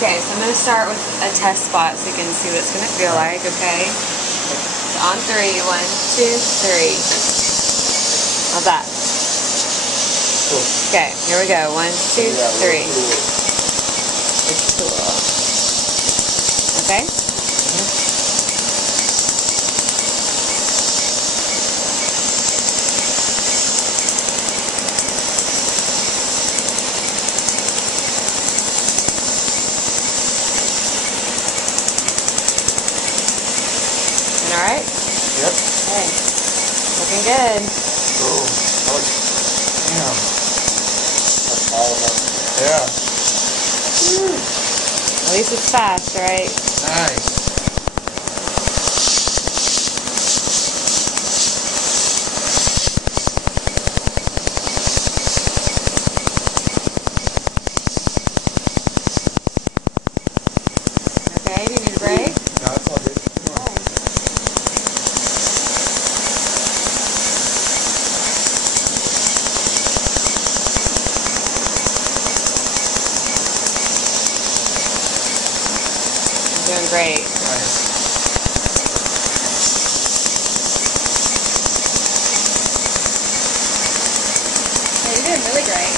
Okay, so I'm going to start with a test spot so you can see what it's going to feel like, okay? So on 3, 1, 2, 3. How's that? Cool. Okay, here we go. 1, 2, 3. It's cool. Okay? Alright? Yep. Okay. Looking good. Cool. Damn. That's all of them. Yeah. Woo. At least it's fast, right? Nice. Okay, do you need a break? No, it's all good. Doing great. Nice. Hey, you're doing really great.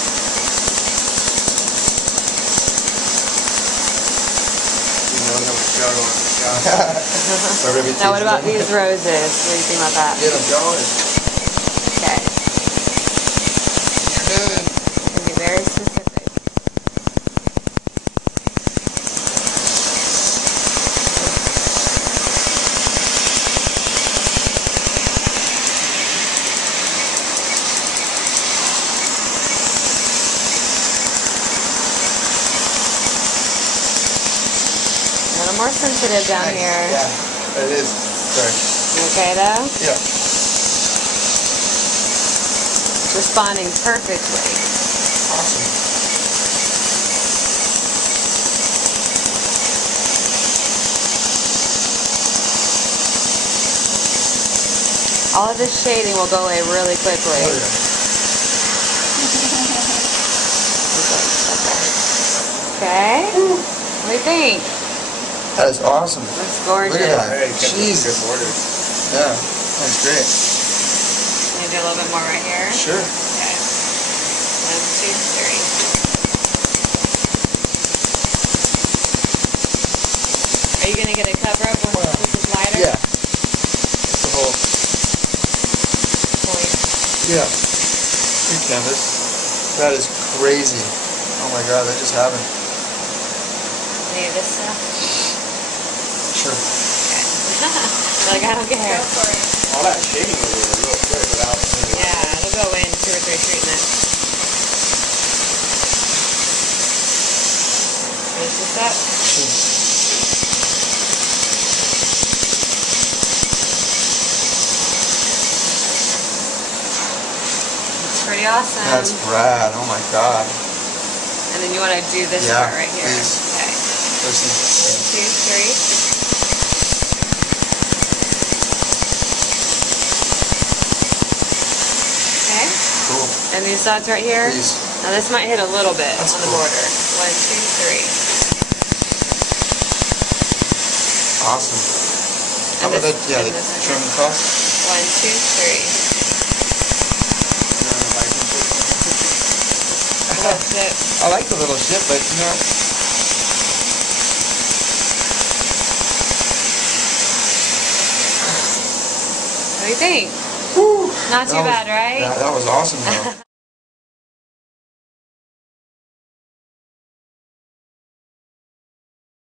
Now what about these roses? What do you think about that? Get them going. Okay. You're good. You can be very specific. A little more sensitive down Nice. here. Yeah, it is. Sorry. You okay though? Yeah. Responding perfectly. Awesome. All of this shading will go away really quickly. Oh, yeah. Okay. What do you think? That is awesome. Looks gorgeous. Look at that. Hey, Jesus. good orders. Yeah, that's great. Can you do a little bit more right here? Sure. Okay. 1, 2, 3. Are you gonna get a cover up once this is lighter? Yeah. It's the whole. Point. Yeah. Good canvas. That is crazy. Oh my god, that just happened. Any of this stuff? Sure. Okay. Like I don't care. Go for it. All that shading was real quick without. Yeah, it'll go in 2 or 3 treatments. Finish this up. It's pretty awesome. That's rad. Oh my god. And then you want to do this Yeah, part right here. please. Okay. Listen. 1, 2, 3. Okay. Cool. And these dots right here. Please. Now this might hit a little bit That's on the cool. border. 1, 2, 3. Awesome. How And about that? this- Yeah, and the this one. trim across. 1, 2, 3. That's it. I like the little shit, but you know. What do you think? Whew. Not too That was- bad, right? That was awesome though.